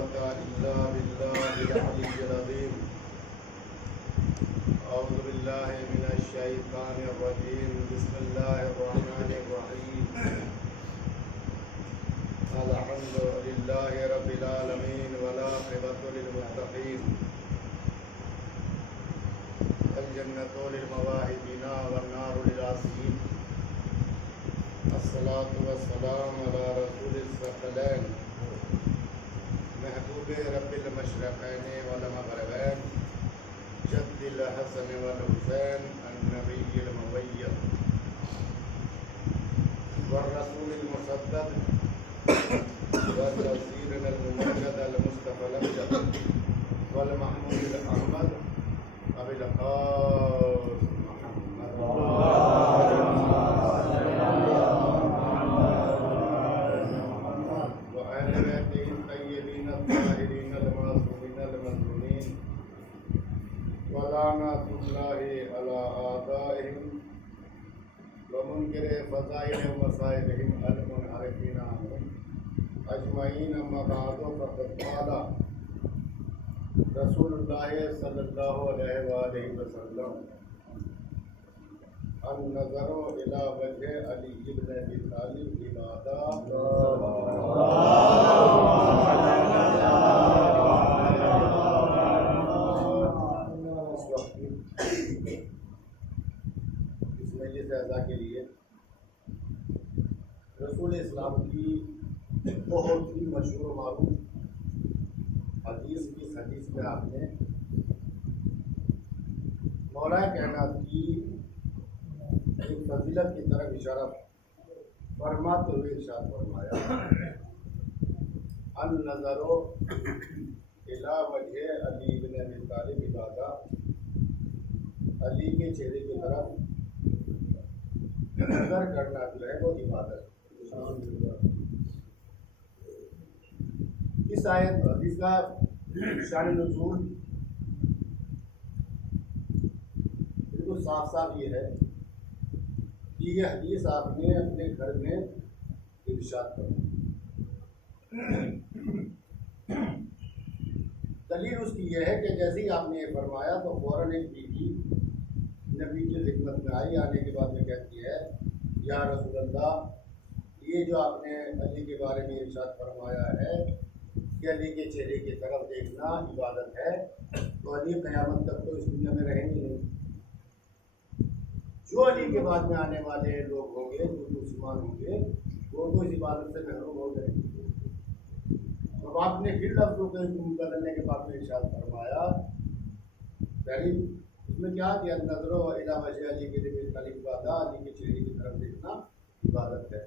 قوة إلا بالله العلي العظيم. أعوذ بالله من الشيطان الرجيم. بسم الله الرحمن الرحيم. الحمد لله رب العالمين والعاقبة للمتقين. الجنة للمواهبين والنار للعاصين. الصلاة والسلام على رسول الثقلين محبوب رب المشرقين والمغربين جد الحسن والحسين النبي المبين والرسول المصدق والوزير الممجد المصطفى الأمجد والمحمود الأحمد أبي القاسم محمد وأهل بيته الطيبين الطاهرين المعصومين المظلومين ولعنة الله على أعدائهم ومنكر فضائل ومصائبهم المنحرفين عنهم أجمعين. أما بعد فقد قال رسول الله صلى الله عليه وآله وسلم: النظر إلى وجه علي بن أبي طالب عبادة. اس مجلس اعزا کے لیے رسول اسلام کی بہت ہی مشہور و معروف حدیث کی حدیث میں آپ نے مولا کائنات کی ایک فضیلت کی طرف اشارہ فرماتے ہوئے ارشاد فرمایا: النظر الی وجہ علی بن ابی طالب عبادہ. علی کے چہرے کی طرف نظر کرنا جو ہے وہ عبادت. اس آیت حدیث کا شان نزول بالکل صاف صاف یہ ہے کہ یہ حدیث آپ نے اپنے گھر میں ارشاد کرنا. دلیل اس کی یہ ہے کہ جیسے ہی آپ نے یہ فرمایا تو فوراً ایک بیوی نبی کی خدمت میں آئی. آنے کے بعد میں کہتی ہے: یا رسول اللہ، یہ جو آپ نے علی کے بارے میں ارشاد فرمایا ہے کہ علی کے چہرے کی طرف دیکھنا عبادت ہے، تو علی قیامت تک تو اس دنیا میں رہیں گے نہیں. جو علی کے بعد میں آنے والے لوگ ہوں گے، جو مسلمان ہوں گے، وہ تو اس عبادت سے محروم ہو جائیں گے. اب آپ نے پھر لفظوں کے بدلنے کے بعد میں ارشاد فرمایا. پہلی اس میں کیا کہ نظر الی وجہ علی کے لیے خالی عبادت، علی کے چہرے کی طرف دیکھنا عبادت ہے.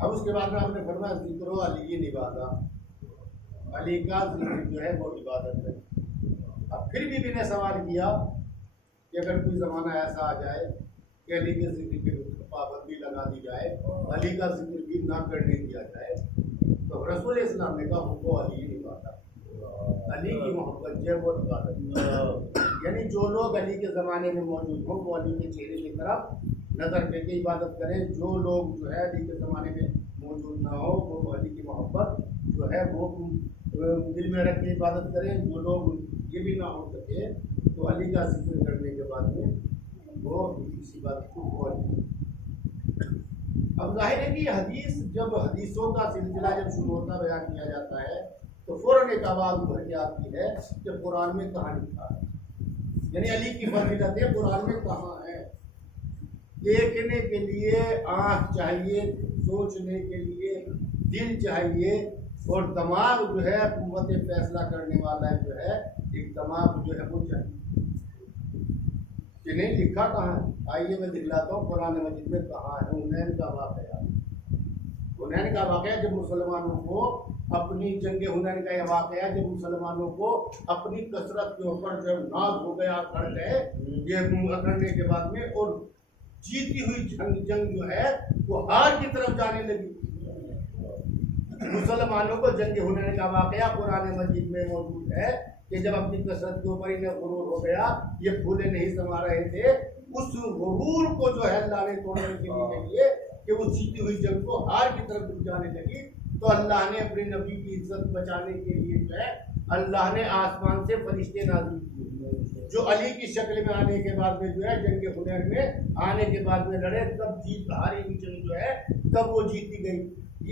اب اس کے بعد میں ہم نے فرمایا ذکر و علی عبادہ، علی کا ذکر جو ہے وہ عبادت ہے. اب پھر بھی نے سوال کیا کہ اگر کوئی زمانہ ایسا آ جائے کہ علی کے ذکر کی پابندی لگا دی جائے، علی کا ذکر بھی نہ کرنے دیا جائے، تو رسول اسلام نے کہا حب علی عبادہ، علی کی محبت جو ہے وہ عبادت. یعنی جو لوگ علی کے زمانے میں موجود ہوں وہ علی کے چہرے کی طرف نظر کر کے عبادت کریں. جو لوگ جو ہے علی کے زمانے میں موجود نہ ہو وہ علی کی محبت جو ہے وہ دل میں رکھ کے عبادت کریں. جو لوگ یہ بھی نہ ہو سکے تو علی کا ذکر کرنے کے بعد میں وہ اس عبادت کو بول. اب ظاہر ہے کہ حدیث جب حدیثوں کا سلسلہ جب شروع ہوتا بیان کیا جاتا ہے تو فوراً ایک آواز ابھر کے آتی ہے کہ قرآن میں کہاں لکھا ہے. یعنی علی کی فضیلتیں قرآن میں کہاں ہیں. دیکھنے کے لیے آنکھ چاہیے، سوچنے کے لیے دل چاہیے، اور دماغ جو ہے قوت فیصلہ کرنے والا جو ہے ایک دماغ جو ہے وہ چاہیے. کہ نہیں لکھا کہاں ہے؟ آئیے میں دکھلاتا ہوں قرآن مجید میں کہاں ہے. حنین کا واقعہ، حنین کا واقعہ جب مسلمانوں کو اپنی جنگ حنین کا یہ واقعہ جب مسلمانوں کو اپنی کثرت کے اوپر جب ناز ہو گیا، اکڑ گئے، یہ اکڑنے کے بعد میں اور جیتی ہوئی جنگ جو ہے وہ ہار کی طرف جانے لگی. مسلمانوں کو جنگ حنین کا واقعہ قرآن مجید میں موجود ہے کہ جب اپنی کثرت کے اوپر انہیں غرور ہو گیا، یہ پھولے نہیں سما رہے تھے، اس غرور کو جو ہے اللہ نے توڑنے کے لیے کہ وہ جیتی ہوئی جنگ کو ہار کی طرف جانے لگی. تو اللہ نے اپنے نبی کی عزت بچانے کے لیے جو ہے اللہ نے آسمان سے فرشتے نازل کیے، جو علی کی شکل میں آنے کے بعد میں جو ہے جنگ حنین میں آنے کے بعد میں لڑے، تب جیت ہاری جنگ جو ہے تب وہ جیتی گئی۔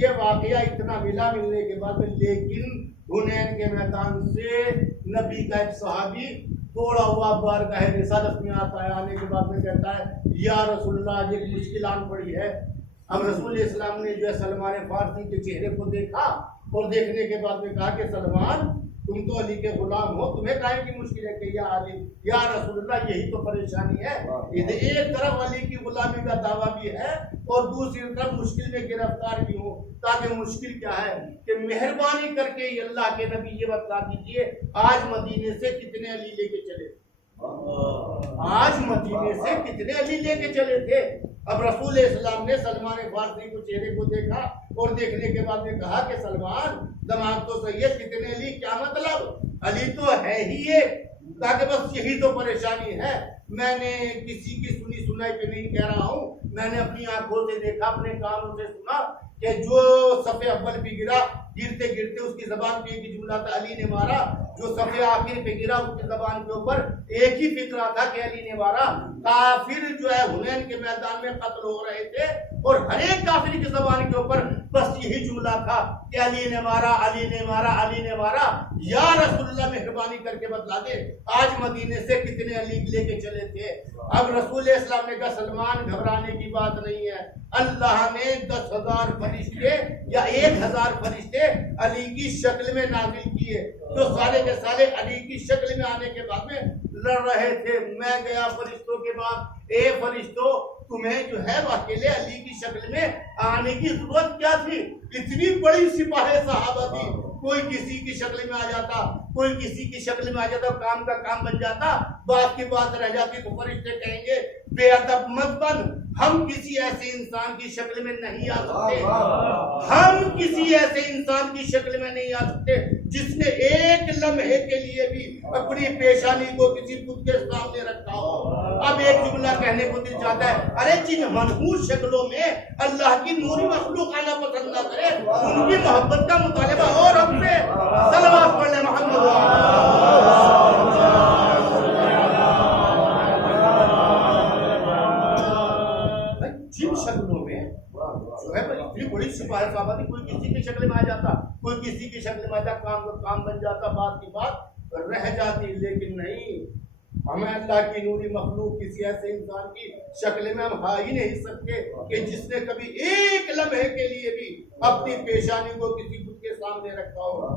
یہ واقعہ اتنا ملنے کے بعد میں، لیکن حنین کے میدان سے نبی کا ایک صحابی توڑا ہوا بارگاہ رسالت میں آتا ہے، آنے کے بعد میں کہتا ہے یا رسول اللہ ایک مشکل آن پڑی ہے۔ اب رسول اسلام نے جو ہے سلمان فارسی کے چہرے کو دیکھا اور دیکھنے کے بعد میں کہا کہ سلمان تم تو علی کے غلام ہو، تمہیں کائیں کی مشکل ہے کہ یا علی یا رسول اللہ یہی تو پریشانی ہے۔ ایک طرف علی کی غلامی کا دعویٰ بھی ہے اور دوسری طرف مشکل میں گرفتار بھی ہو، تاکہ مشکل کیا ہے کہ مہربانی کر کے اللہ کے نبی یہ بتا دیجیے آج مدینے سے کتنے علی لے کے چلے، آج مدینے سے کتنے علی لے کے چلے تھے۔ اب رسول اسلام نے سلمان فارسی کو چہرے کو دیکھا اور دیکھنے کے بعد میں کہا کہ سلمان دماغ تو صحیح ہے، کتنے علی کیا مطلب، علی تو ہے ہی ایک، تاکہ بس یہی تو پریشانی ہے۔ میں نے کسی کی سنی سنائی پہ نہیں کہہ رہا ہوں، میں نے اپنی آنکھوں سے دیکھا، اپنے کانوں سے سنا کہ جو صف اول پہ گرا، گرتے گرتے اس کی زبان پہ ایک جملہ تھا علی نے مارا، جو صف آخر پہ گرا اس کی زبان کے اوپر ایک ہی فقرہ تھا کہ علی نے مارا۔ کافر جو ہے حنین کے میدان میں قتل ہو رہے تھے اور ہر ایک کافر کی زبان کے اوپر بس یہی جملہ تھا کہ علی نے مارا، علی نے مارا، علی نے مارا۔ یا رسول اللہ مہربانی کر کے بتلا دے آج مدینے سے کتنے علی لے کے چلے تھے۔ اب رسول اسلام نے کہا سلمان گھبرانے کی بات نہیں ہے، اللہ نے 10,000 فرشتے یا 1,000 فرشتے علی کی شکل میں نازل کیے، جو سارے کے سارے علی کی شکل میں آنے کے بعد میں لڑ رہے تھے۔ میں گیا فرشتوں کے بعد، اے فرشتوں تمہیں جو ہے اکیلے علی کی شکل میں آنے کی ضرورت کیا تھی؟ اتنی بڑی سپاہ صحابہ تھی، کوئی کسی کی شکل میں آ جاتا، کوئی کسی کی شکل میں آ جاتا، کام کا کام بن جاتا، بات کی بات رہ جاتی تو فرشتے کہیں گے بے ادب مت بن، ہم کسی ایسے انسان کی شکل میں نہیں آ سکتے، ہم کسی ایسے انسان کی شکل میں نہیں آ سکتے جس نے ایک لمحے کے لیے بھی اپنی پیشانی کو کسی بت کے سامنے رکھا ہو۔ اب ایک جملہ کہنے کو دل چاہتا ہے، ارے جن منحوس شکلوں میں اللہ کی نوری مخلوق آنا پسند نہ کرے، ان کی محبت کا مطالبہ اور ہم سے صلوات پڑھ لیں محمد جن شکلوں میں جو ہے اتنی بڑی سپاہ صحابہ تھی، کوئی کسی کی شکل میں آ جاتا، کوئی کسی کی شکل میں آ جاتا، کام کا کام بن جاتا، بات کی بات رہ جاتی، لیکن نہیں، ہمیں اللہ کی نوری مخلوق کسی ایسے انسان کی شکل میں ہم آ ہی نہیں سکتے کہ جس نے کبھی ایک لمحے کے لیے بھی اپنی پیشانی کو کسی بت کے سامنے رکھا ہو۔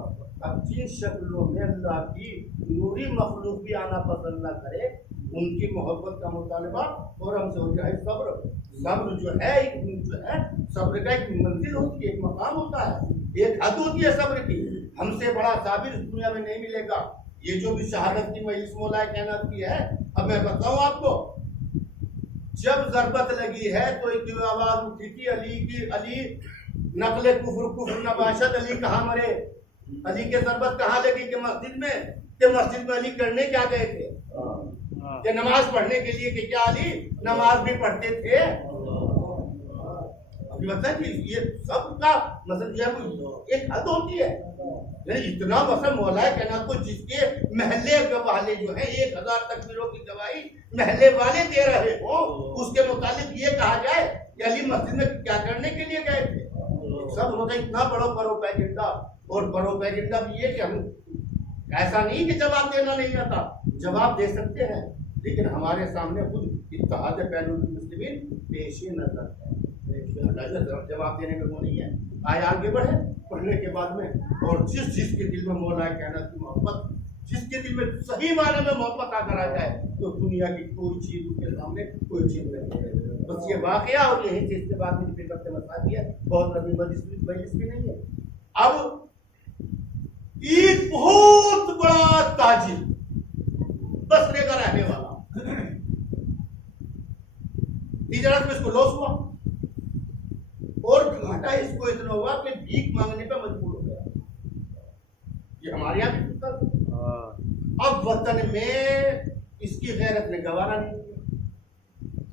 اب جن شکلوں میں اللہ کی نوری مخلوق بھی آنا پسند نہ کرے، ان کی محبت کا مطالبہ اور ہم سے ہو جائے۔ صبر جو ہے صبر کا ایک منزل ہوتی ہے، ایک مقام ہوتا ہے، ایک حد ہوتی ہے صبر کی۔ ہم سے بڑا صابر اس دنیا میں نہیں ملے گا۔ یہ جو بھی شہادت کی مجلس مولا کائنات کی ہے، اب میں بتاؤں آپ کو، جب ضربت لگی ہے تو ایک آواز اٹھی تھی علی نقل کفر نباشد، علی کہاں مرے، علی کے ضربت کہاں لگی کہ مسجد میں علی کرنے کیا گئے تھے، کہ نماز پڑھنے کے لیے، کہ کیا علی نماز بھی پڑھتے تھے؟ ابھی بتا جی یہ سب کا مطلب جو ہے ایک حد ہوتی ہے، یعنی اتنا مثلا مولا کائنات کو جس کے محلے والے جو ہیں 1,000 تکبیروں کی گواہی محلے والے دے رہے ہوں، اس کے متعلق یہ کہا جائے کہ علی مسجد میں کیا کرنے کے لیے گئے تھے؟ سب ہوتا اتنا بڑا پروپیگنڈا، اور پروپیگنڈا بھی یہ کہ ہم ایسا نہیں کہ جواب دینا نہیں آتا، جواب دے سکتے ہیں، لیکن ہمارے سامنے خود اتحاد بین المسلمین پیش نظر ہے، جواب دینے میں وہ نہیں ہے۔ آئے آگے بڑھے پڑھنے کے بعد میں، اور جس کے دل میں مولا کائنات کی محبت، جس کے دل میں صحیح معنی میں محبت آ کر آ جائے تو دنیا کی کوئی چیز اس کے سامنے کوئی چیز نہیں ہے۔ بس یہ واقعہ اور یہی چیز کے بعد مجھے فکر سے بتا دیا، بہت لمبی مجلس بھی نہیں ہے۔ اب ایک بہت بڑا تاجر، بصرے کا رہنے والا، تجارت میں اس کو لاس ہوا اور گھاٹا اس کو اتنا ہوا کہ بھیک مانگنے پہ مجبور ہو گیا۔ یہ ہمارے یہاں بھی ہوتا ہے۔ اب وطن میں اس کی غیرت نے گوارا نہیں کیا،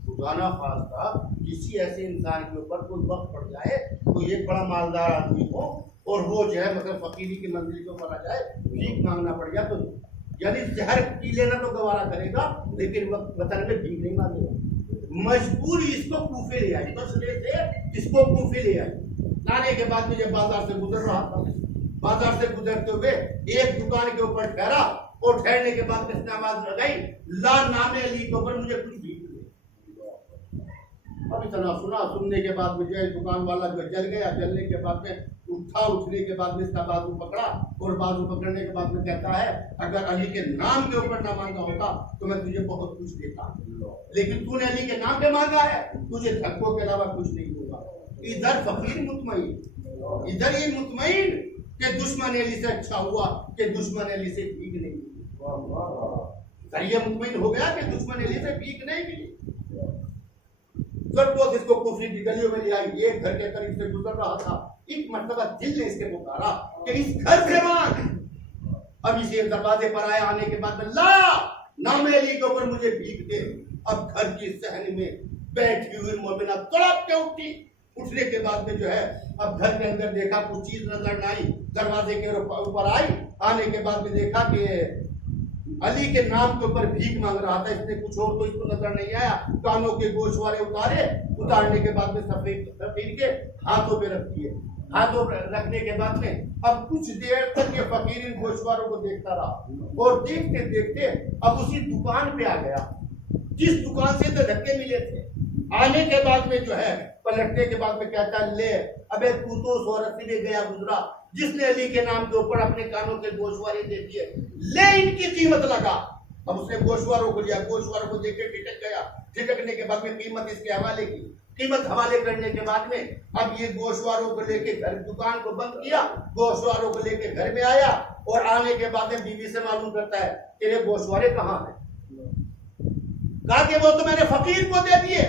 خدا خواستہ کسی ایسے انسان کے اوپر کوئی وقت پڑ جائے، کوئی ایک بڑا مالدار آدمی ہو اور وہ جو ہے مطلب فقیری کی منزل کے اوپر آ جائے، بھیک مانگنا پڑ گیا تو، یعنی فقیری کی منزل کے اوپر آ جائے بھیک مانگنا پڑ گیا تو، یعنی زہر پی لینا تو گوارا کرے گا لیکن وطن میں بھیک نہیں مانگے گا. مجبوری اس کو کوفے لے آئی، مسئلے سے اس کو کوفے لے آئی. لانے کے بعد مجھے بازار سے گزر رہا تھا، بازار سے گزرتے ہوئے ایک دکان کے اوپر ٹھہرا اور ٹھہرنے کے بعد اس نے آواز لگائی، لا نام علی کے اوپر مجھے کچھ بھی. اب اتنا سنا، سننے کے بعد مجھے دکان والا جو جل گیا، جلنے کے بعد میں اٹھا، اٹھنے کے بعد میں اس کا بازو پکڑا اور بازو پکڑنے کے بعد میں کہتا ہے اگر علی کے نام کے اوپر نہ مانگا ہوتا تو میں تجھے بہت کچھ دیتا، لیکن تو نے علی کے نام پہ مانگا ہے، تجھے دھکوں کے علاوہ کچھ نہیں ہوگا. ادھر فقیر مطمئن، ادھر یہ مطمئن کہ دشمن علی سے اچھا ہوا کہ دشمن علی سے بھیک نہیں ملی. یہ مطمئن ہو گیا کہ دشمن علی سے بھیک نہیں ملی. اس کو کفری کی گلیوں میں لے آئی، ایک گھر کے قریب سے گزر رہا تھا. ایک مرتبہ دل نے اس کے پکارا کہ اس گھر سے مانگ. اب اسی دروازے پر آیا، آنے کے بعد اللہ نام علی کے اوپر مجھے بھیک دے. اب گھر کی صحن میں بیٹھی ہوئی مومنہ تڑپ کے اٹھی. اٹھنے کے بعد میں جو ہے اب گھر کے اندر دیکھا کچھ چیز نظر نہ آئی، دروازے کے اوپر آئی، آنے کے بعد میں دیکھا کہ علی کے نام کے اوپر بھیک مانگ رہا تھا. اس نے کچھ اور تو اس کو نظر نہیں آیا. کانوں کے گوشوارے اتارے، اتارنے کے بعد میں فقیر کے ہاتھوں پہ رکھ دیے. ہاتھوں پہ رکھنے کے بعد میں اب کچھ دیر تک یہ فقیر ان گوشواروں کو دیکھتا رہا اور دیکھتے دیکھتے اب اسی دکان پہ آ گیا جس دکان سے تو دھکے ملے تھے. آنے کے بعد میں جو ہے پلٹنے کے بعد میں کہتا ہے لے ابے تو اس عورت سے گیا گزرا جس نے علی کے نام کے اوپر اپنے کانوں کے گوشوارے دے دیے، لے ان کی قیمت لگا. اب اس نے گوشواروں کو لیا، گوشواروں کو دیکھ کے ٹھٹک گیا. ٹھٹکنے کے بعد میں قیمت اس کے حوالے کی. قیمت حوالے کرنے کے بعد میں اب یہ گوشواروں کو لے کے گھر دکان کو بند کیا، گوشواروں کو لے کے گھر میں آیا اور آنے کے بعد میں بیوی سے معلوم کرتا ہے کہ یہ گوشوارے کہاں ہیں. کہا کہ وہ تو میں نے فقیر کو دے دیے.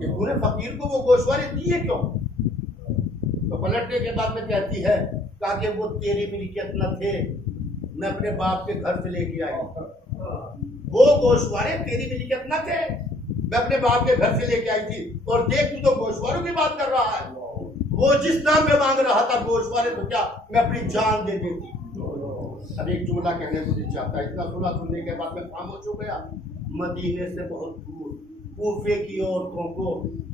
کہ تو نے فقیر کو وہ گوشوارے دیے کیوں؟ تو پلٹنے کے بعد میں کہتی ہے کہا کہ وہ تیری ملکیت نہ تھے، میں اپنے باپ کے گھر سے لے کے آئی. وہ گوشوارے تیری ملکیت نہ تھے، میں اپنے باپ کے گھر سے لے کے آئی تھی. اور دیکھ تو گوشواروں کی بات کر رہا ہے، وہ جس نام پہ مانگ رہا تھا گوشوارے تو کیا میں اپنی جان دے دیتی. اب ایک جملہ کہنے کو دل چاہتا ہے. اتنا سنا سننے کے بعد میں خاموش ہو گیا. مدینے سے بہت دور کوفے کی عورتوں کو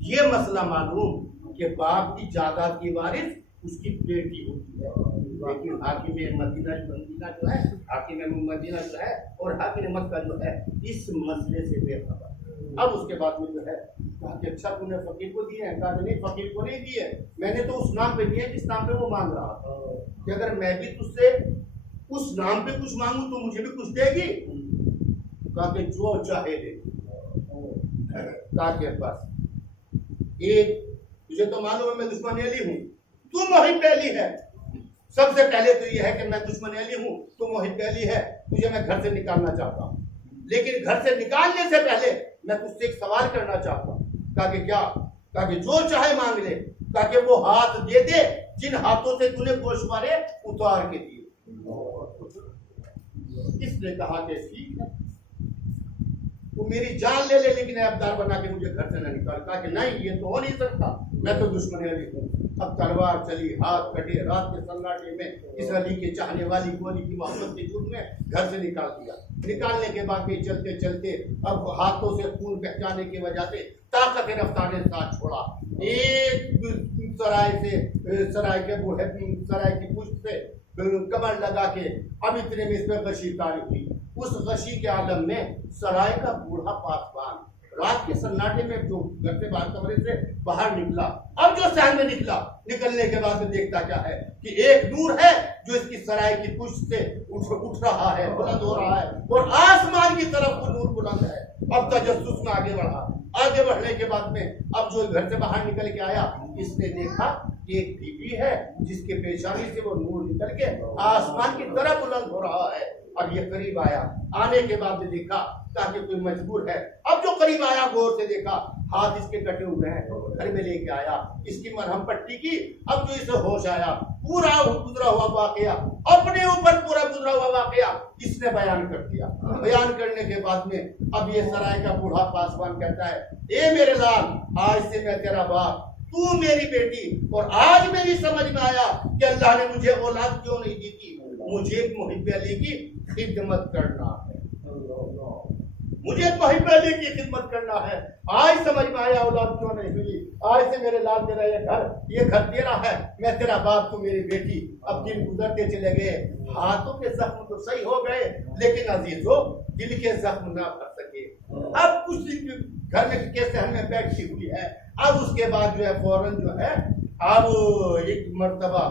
یہ مسئلہ معلوم کہ باپ کی جائیداد کی وارث اس کی بیٹی ہوتی ہے، لیکن حاکم مدینہ جو ہے، حاکم مدینہ جو ہے اور حاکم مکہ جو ہے اس مسئلے سے بے خبر. اب اس کے بعد میں جو ہے کہا کہ اچھا تو نے فقیر کو دیے ہیں؟ کہا کہ نہیں فقیر کو نہیں دیے، میں نے تو اس نام پہ دیے جس نام پہ وہ مانگ رہا تھا، کہ اگر میں بھی تجھ سے اس نام پہ کچھ مانگوں تو مجھے بھی کچھ دے گی. کہا کہ جو چاہے دے. کہا کہ بس ایک تجھے تو معلوم ہے میں دشمن علی ہوں، تو محب علی ہے. سب سے پہلے تو یہ ہے کہ میں دشمن علی ہوں، تو محب علی ہے، تجھے میں گھر سے نکالنا چاہتا ہوں، لیکن گھر سے نکالنے سے پہلے میں تجھ سے ایک سوال کرنا چاہتا ہوں. کہا کہ کیا؟ کہا کہ جو چاہے مانگ لے. کہا کہ وہ ہاتھ دے دے جن ہاتھوں سے تو نے گوشوارے اتار کے دیے. اس نے کہا کہ ٹھیک ہے تو میری جان لے لے لیکن عیبدار بنا کے مجھے گھر سے نہ نکال. کہا کہ نہیں یہ تو ہو نہیں سکتا، میں تو دشمن علی ہوں. اب تلوار چلی، ہاتھ کٹے، رات کے سناٹے میں اس علی کے چاہنے والی کو علی کی محبت کے جھوٹ میں گھر سے نکال دیا. نکالنے کے بعد میں چلتے چلتے اب ہاتھوں سے خون بہ جانے کی وجہ سے طاقت رفتار نے ساتھ چھوڑا. ایک سرائے کے بوڑھے سرائے کی پشت سے کمر لگا کے اب اتنے میں اس پہ غشی طاری ہوئی. اس غشی کے عالم میں سرائے کا بوڑھا پاسبان رات کے سناٹے میں جو گھر سے باہر کمرے سے باہر نکلا، اب جو صحن میں نکلا، نکلنے کے بعد میں دیکھتا کیا ہے کہ ایک نور ہے جو اس کی سرائے کی پشت سے اٹھ رہا ہے، بلند ہو رہا ہے اور آسمان کی طرف وہ نور بلند ہے. اب تجسس میں آگے بڑھا. آگے بڑھنے کے بعد میں اب جو گھر سے باہر نکل کے آیا، اس نے دیکھا کہ ایک بی بی ہے جس کے پیشانی سے وہ نور نکل کے آسمان کی طرف بلند ہو رہا ہے. اب یہ قریب آیا، آنے کے بعد میں دیکھا تاکہ کوئی مجبور ہے. اب جو قریب آیا غور سے دیکھا ہاتھ اس کے کٹے ہوئے ہیں، گھر میں لے کے آیا، اس کی مرہم پٹی کی. اب جو اسے ہوش آیا پورا گزرا ہوا واقعہ، اپنے اوپر پورا گزرا ہوا واقعہ اس نے بیان کر دیا. بیان کرنے کے بعد میں اب یہ سرائے کا بوڑھا پاسبان کہتا ہے اے میرے لال، آج سے میں تیرا باپ تو میری بیٹی. اور آج میری سمجھ میں آیا کہ اللہ نے مجھے اولاد کیوں نہیں دی تھی. مجھے محب علی کی خدمت کرنا ہے. مجھے محب علی کی خدمت کرنا ہے. آج سمجھ میں آیا اولاد کیوں نہیں ہوئی. آج سے میرے لال تیرا یہ گھر تیرا ہے. میں تیرا باپ تو میری بیٹی. اب دن گزرتے چلے گئے. ہاتھوں کے زخم تو صحیح ہو گئے لیکن عزیزو دل کے زخم نہ بھر سکے. اب کچھ گھر میں کیسے ہمیں بیٹھی ہوئی ہے. اب اس کے بعد جو ہے فوراً جو ہے اب ایک مرتبہ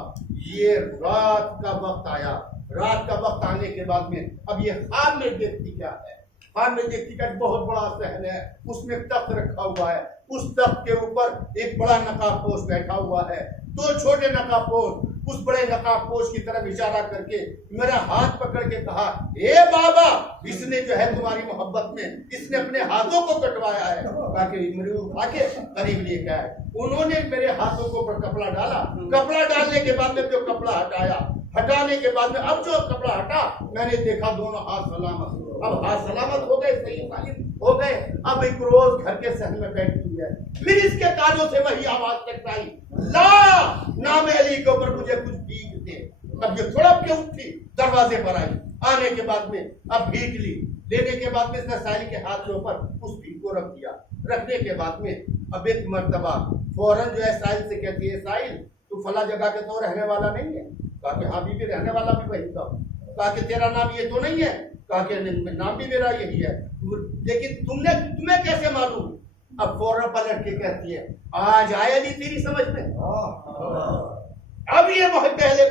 یہ رات کا وقت آیا. رات کا وقت آنے کے بعد میں اب یہ خواب میں دیکھتی کیا ہے. خواب میں دیکھتی کا بہت بڑا صحن ہے. اس میں تخت رکھا ہوا ہے. اس تخت کے اوپر ایک بڑا نقاب پوش بیٹھا ہوا ہے. دو چھوٹے نقاب پوش اس بڑے نقاب پوش کی طرف اشارہ کر کے میرا ہاتھ پکڑ کے کہا اے بابا اس نے جو ہے تمہاری محبت میں اس نے اپنے ہاتھوں کو کٹوایا ہے. تاکہ میرے اٹھا کے قریب لے کے آئے. انہوں نے میرے ہاتھوں کو پر کپڑا ڈالا. کپڑا ڈالنے کے بعد میں جو کپڑا ہٹایا ہٹانے کے بعد میں اب جو کپڑا ہٹا میں نے دیکھا دونوں ہاتھ سلامت. اب ہاتھ سلامت ہو گئے صحیح سالم ہو گئے. اب ایک روز گھر کے صحن میں بیٹھی ہوئی ہے. پھر اس کے کانوں سے وہی آواز ٹکرائی لا نام علی کے اوپر مجھے کچھ بھیک دے. اب یہ تھوڑا کے اٹھی دروازے پر آئی. آنے کے بعد میں اب بھیک لی. لینے کے بعد میں اس نے ساحل کے ہاتھ کے اوپر اس بھیک کو رکھ دیا. رکھنے کے بعد میں اب ایک مرتبہ فوراً جو ہے ساحل سے کہتی ہے ساحل تو فلاں جگہ کے تو رہنے والا نہیں ہے. کہا کہ ہاں بی بی رہنے والا بھی وہی تھا. کہا کہ تیرا نام یہ تو نہیں ہے. کہا کہ نام بھی میرا یہی ہے لیکن تمہیں کیسے معلوم. اب فوراً پلٹ کے کہتی ہے آج آیا نہیں تیری سمجھ میں. اب یہ بہت پہلے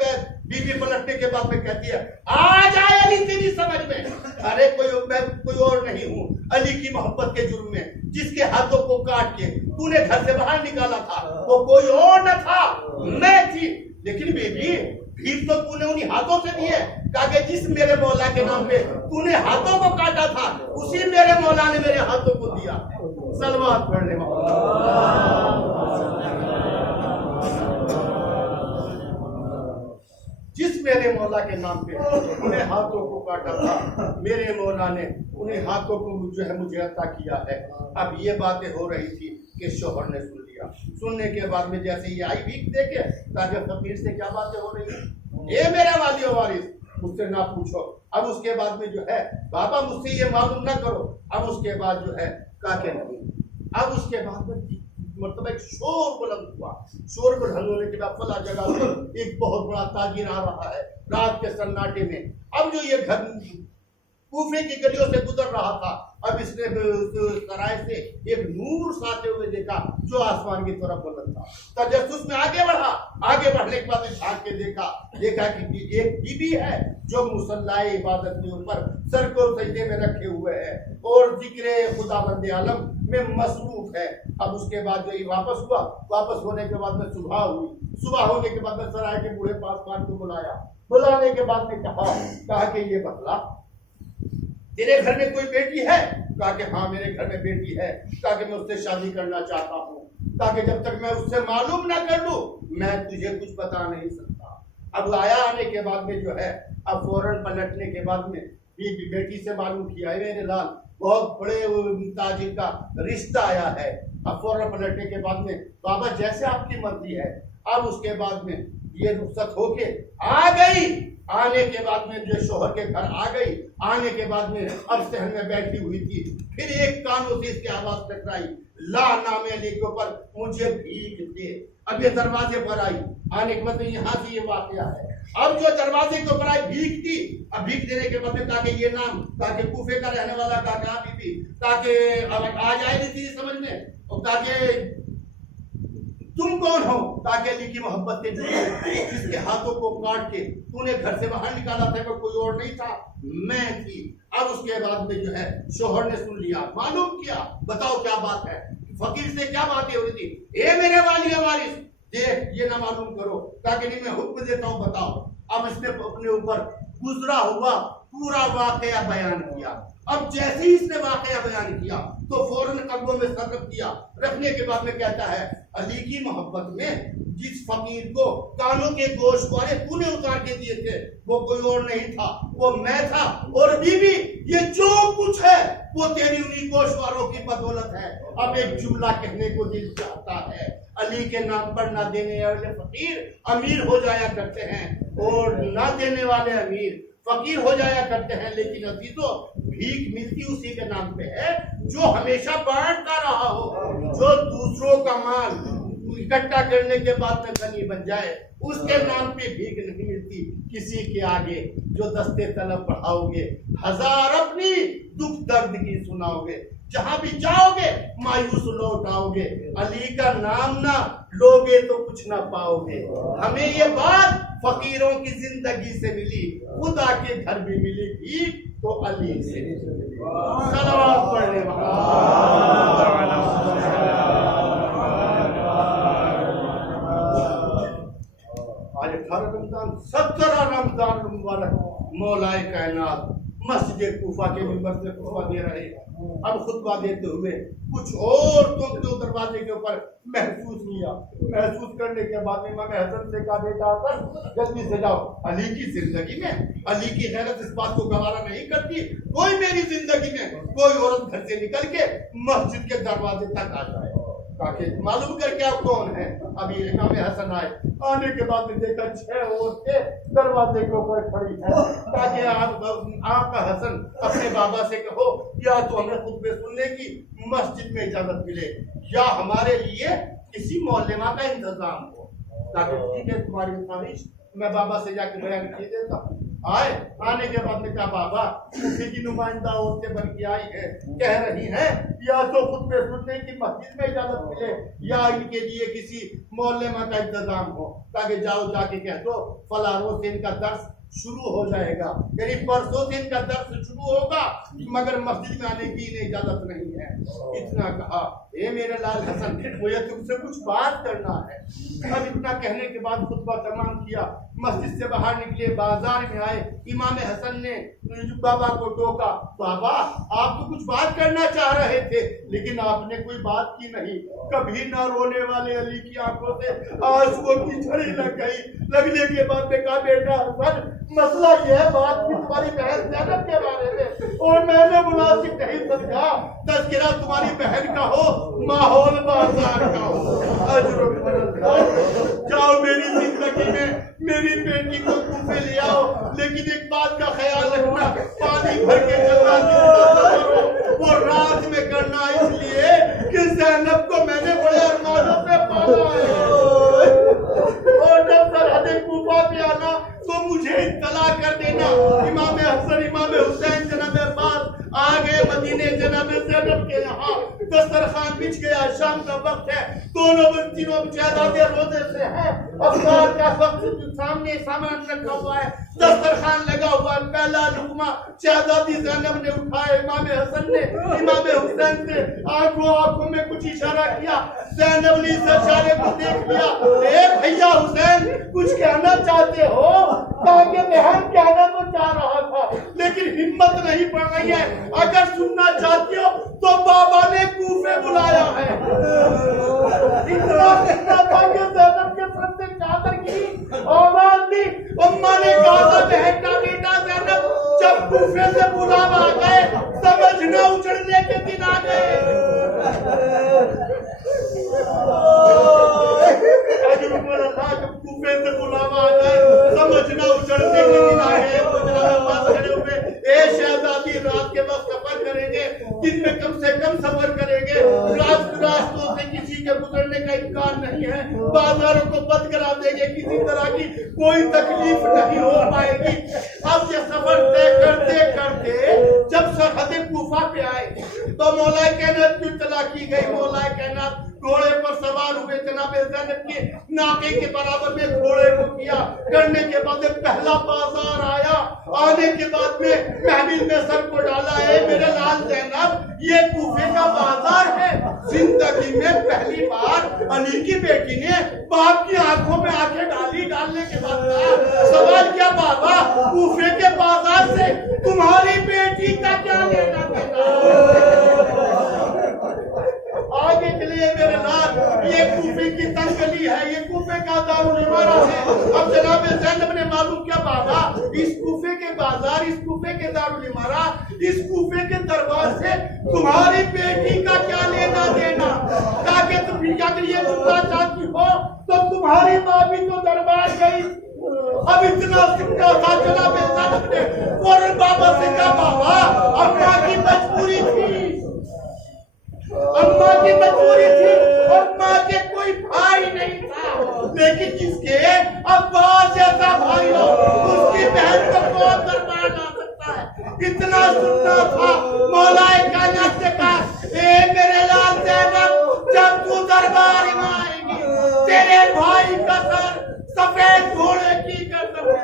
بی بی پلٹنے کے بعد میں کہتی ہے آج آیا نہیں تیری سمجھ میں. ارے کوئی اور نہیں ہوں. علی کی محبت کے جرم میں جس کے ہاتھوں کو کاٹ کے تو نے گھر سے باہر نکالا تھا وہ کوئی اور نہ تھا میں تھی. لیکن بیبی بھیک تو تو نے انہی ہاتھوں سے دی ہے. کہا کہ جس میرے مولا کے نام پہ تو نے ہاتھوں کو کاٹا تھا اسی میرے مولا نے میرے ہاتھوں کو دیا. سلوات پڑھنے جس میرے مولا کے نام پہ انہیں ہاتھوں کو کاٹا تھا میرے مولا نے انہیں ہاتھوں کو جو ہے مجھے عطا کیا ہے. اب یہ باتیں ہو رہی تھی کہ شوہر نے سن لیا. سننے کے بعد میں جیسے یہ آئی بھیک دے کے تاکہ فقیر سے کیا باتیں ہو رہی ہیں اے میرا والی و وارث مجھ سے نہ پوچھو. اب اس کے بعد میں جو ہے بابا مجھ سے یہ معلوم نہ کرو. اب اس کے بعد جو ہے کہا کہ نہیں. اب اس کے بعد میں مرتبہ ایک شور بلند ہوا. شور بلند ہونے کے بعد فلاں جگہ سے ایک بہت بڑا تاجر آ رہا ہے رات کے سناٹے میں. اب جو یہ گھر کوفے کی گلیوں سے گزر رہا تھا اب اس نے سرائے سے ایک نور ساتے ہوئے دیکھا جو آسمان کی طرف بلند تھا. تجسس میں آگے بڑھا. آگے بڑھنے کے بعد جھانک کے دیکھا کہ ایک بی بی ہے جو مصلی عبادت کے اوپر سر کو سجدے میں رکھے ہوئے ہے اور ذکر خداوند عالم میں مصروف ہے. اب اس کے بعد جو واپس ہوا. واپس ہونے کے بعد میں صبح ہوئی. صبح ہونے کے بعد میں سرائے کے بوڑھے پاسبان کو بلایا. بلانے کے بعد میں کہا کہ یہ بتلا تیرے گھر میں کوئی بیٹی ہے. کہا کہ ہاں میرے گھر میں بیٹی ہے. کہا کہ میں اس سے شادی کرنا چاہتا ہوں تاکہ جب تک میں اس سے معلوم نہ کر لوں میں تجھے کچھ بتا نہیں سکتا. اب آیا آنے کے بعد میں جو ہے اب فوراً پلٹنے کے بعد میں بیٹی سے معلوم کیا ہے میرے لال بہت بڑے تاجر کا رشتہ آیا ہے. اب فوراً پلٹنے کے بعد میں بابا جیسے آپ کی مرضی ہے. اب اس کے بعد میں یہ رخصت ہو کے آ گئی. آنے کے بعد میں جو شوہر کے گھر آ گئی. آنے کے بعد میں اب صحن میں بیٹھی ہوئی تھی. پھر ایک کانوں سے اس کی آواز ٹکرائی لا نام علی کے اوپر مجھے بھیک دے. اب یہ دروازے پر آئی. آنے کے بعد یہاں سے یہ واقعہ ہے. اب جو دروازے کے اوپر آئی بھیک دی. اب بھیک دینے کے بعد میں کہا کہ یہ نام کہا کہ کوفے کا رہنے والا کہا کہ ہاں بی بی کہا کہ اب آ جائے نہیں تھی سمجھ میں. اور کہا کہ تم کون ہو. تاکہ علی کی محبت کے جس کے ہاتھوں کو کاٹ کے تو نے گھر سے باہر نکالا تھا کہ کوئی اور نہیں تھا میں تھی. اب اس کے بعد میں جو ہے شوہر نے سن لیا معلوم کیا بتاؤ کیا بات ہے. فقیر سے کیا باتیں ہو رہی تھی اے میرے والی وارث دیکھ یہ نہ معلوم کرو. تاکہ نہیں میں حکم دیتا ہوں بتاؤ. اب اس نے اپنے اوپر گزرا ہوا پورا واقعہ بیان کیا. اب جیسے ہی اس نے واقعہ بیان کیا تو فوراً قدموں میں سر رکھ دیا. رکھنے کے بعد میں کہتا ہے علی کی محبت میں جس فقیر کو کانوں کے گوشت والے تو نے اتار کے دیے تھے وہ کوئی اور نہیں تھا, وہ میں تھا. اور بی بی یہ جو کچھ ہے وہ تیری انہی گوشت والوں کی بدولت ہے. اب ایک جملہ کہنے کو دل چاہتا ہے, علی کے نام پر نہ دینے والے فقیر امیر ہو جایا کرتے ہیں اور نہ دینے والے امیر فقیر ہو جایا کرتے ہیں. لیکن عزیزو بھیک ملتی اسی کے نام پہ ہے جو ہمیشہ بانٹتا رہا ہو, جو دوسروں کا مال اکٹھا کرنے کے بعد میں غنی بن جائے, اس کے نام پہ بھیک نہیں ملتی. کسی کے آگے جو دستے طلب بڑھاؤ گے ہزار اپنی دکھ درد کی سناؤ گے, جہاں بھی جاؤ گے مایوس لوٹ آؤ گے. علی کا نام نہ لوگے تو کچھ نہ پاؤ گے. ہمیں یہ بات فقیروں کی زندگی سے ملی, خدا کے گھر بھی ملی بھی تو علی سے. صلوات پڑھنے آج 18 رمضان 17 رمضان مبارک مولا کائنات مسجد کوفہ کے منبر سے خطبہ دے رہے ہیں. اب خطبہ دیتے ہوئے کچھ اور تو دروازے کے اوپر محسوس کرنے کے بعد امام حسن سے کہا بیٹا حسن جلدی سے جاؤ, علی کی زندگی میں علی کی غیرت اس بات کو گوارا نہیں کرتی کوئی میری زندگی میں کوئی عورت گھر سے نکل کے مسجد کے دروازے تک آ جائے تاکہ معلوم کر کے آپ کون ہیں. ابھی امام حسن آئے, آنے کے بعد میں دیکھا 6 عورتیں دروازے کے اوپر کھڑی ہیں تاکہ آپ کا حسن اپنے بابا سے کہو یا تو ہمیں خطبے سننے کی مسجد میں اجازت ملے یا ہمارے لیے کسی مولما کا انتظام ہو تاکہ ٹھیک ہے تمہاری خواہش میں بابا سے جا کے بیان کیے دیتا ہوں. آئے, آنے کے بعد میں کہا بابا کسی کی نمائندہ عورتیں بن کے آئی ہے, کہہ رہی ہیں یا تو خطبے سننے کی مسجد میں اجازت ملے یا ان کے لیے کسی مولما کا انتظام ہو تاکہ جاؤ جا کے کہہ دو فلاں روز ان کا درس شروع ہو جائے گا, یعنی پرسوں سے ان کا درس شروع ہوگا مگر مسجد میں آنے کی انہیں اجازت نہیں ہے. اتنا کہا اے میرے لال حسن مجھے تم سے کچھ بات کرنا ہے. اب اتنا کہنے کے بعد خطبہ تمام کیا, مسجد سے باہر نکلے, بازار میں آئے. امام حسن نے بابا کو ٹوکا, بابا آپ تو کچھ بات کرنا چاہ رہے تھے لیکن آپ نے کوئی بات کی نہیں. کبھی نہ رونے والے علی کی آنکھوں سے آنسوؤں کی جھڑی لگ گئی. لگنے کے بعد میں کہا بیٹا حسن مسئلہ یہ ہے بات بھی تمہاری بہن زینب کے بارے میں اور میں نے مناسب نہیں سمجھا. تذکرہ تمہاری بہن کا ہو ماحول بازار کا ہو. جاؤ میری زندگی میں میری بیٹی کو کوفے لے آؤ لیکن ایک بات کا خیال رکھنا پانی بھر کے چلنا وہ رات میں کرنا اس لیے کہ زینب کو میں نے بڑے ارمانوں سے پالا ہے اور جب سرحد کوفہ پہ آنا تو مجھے اطلاع کر دینا. امام حسن امام حسین جناب عباس آگے مدینے جناب زینب کے یہاں دسترخوان بچھ گیا, شام کا وقت ہے, دونوں تینوں شہزادے روزے سے ہیں, افطار کا وقت سامنے سامان رکھا ہوا ہے, دسترخوان لگا ہوا ہے. پہلا لقمہ شہزادی زینب نے اٹھایا, امام حسن نے امام حسین سے آنکھوں میں کچھ اشارہ کیا. زینب نے اس اشارے کو دیکھ لیا, اے بھیا حسین کچھ کہنا چاہتے ہو؟ تاکہ بہن کہنا تو چاہ رہا تھا لیکن ہمت نہیں پڑ رہی ہے, اگر سننا چاہتی ہو تو بابا نے کوفے بلایا ہے. اتنا کہنا تھا کہ زینب کے سر سے چادر کی آواز دی. اماں نے کہا تھا بہن کا بیٹا زینب جب کوفے سے بلاوا آ گئے سمجھنا اچھڑنے کے دن آ گئے. جب کوفے سے بلاوا آ گئے سمجھنا اچھڑنے کے دن آ گئے. اے شہزادی رات کے وقت سفر کریں گے, دن میں کم سے کم سفر کریں گے, راستوں سے کسی کے گزرنے کا امکان نہیں ہے, بازاروں کو بند کرا دیں گے, کسی طرح کی کوئی تکلیف نہیں ہو پائے گی. اب یہ سفر طے کرتے کرتے جب سرحد کوفہ پہ آئے تو مولا کائنات کی اطلاع کی گئی. مولا کائنات گھوڑے پر سوار ہوئے, جناب زینب کے ناقے کے برابر میں گھوڑے کو کیا, کرنے کے بعد پہلا بازار آیا. آنے کے بعد میں محمل میں سر کو ڈالا, ہے میرے لال زینب یہ کوفے کا بازار ہے. زندگی میں پہلی بار علی کی بیٹی نے باپ کی آنکھوں میں آنکھیں ڈالی. ڈالنے کے بعد سوال کیا, بابا کوفے کے بازار سے تمہاری بیٹی کا کیا لینا بازار اس کوفے کے دارالعمارہ اس کوفے کے دربار سے تمہاری بیٹی کا کیا لینا دینا؟ تاکہ تم اگر یہ سننا چاہتی ہو تو تمہاری ماں بھی تو دربار گئی، اب اتنا سکتا تھا چلا بیٹا نے فوراً بابا سے کہا بابا اماں کی مجبوری تھی، اماں کی مجبوری تھی، اماں کے کوئی بھائی نہیں تھا، لیکن جس کے عباس جیسا بھائی ہو اس کی بہن کو کون دربار لا سکتا ہے؟ اتنا سننا تھا مولا کائنات سے کہا اے میرے لال زینب جب تو دربار میں آئے گی تیرے بھائی کا سر سفید گھوڑے کی گردن میں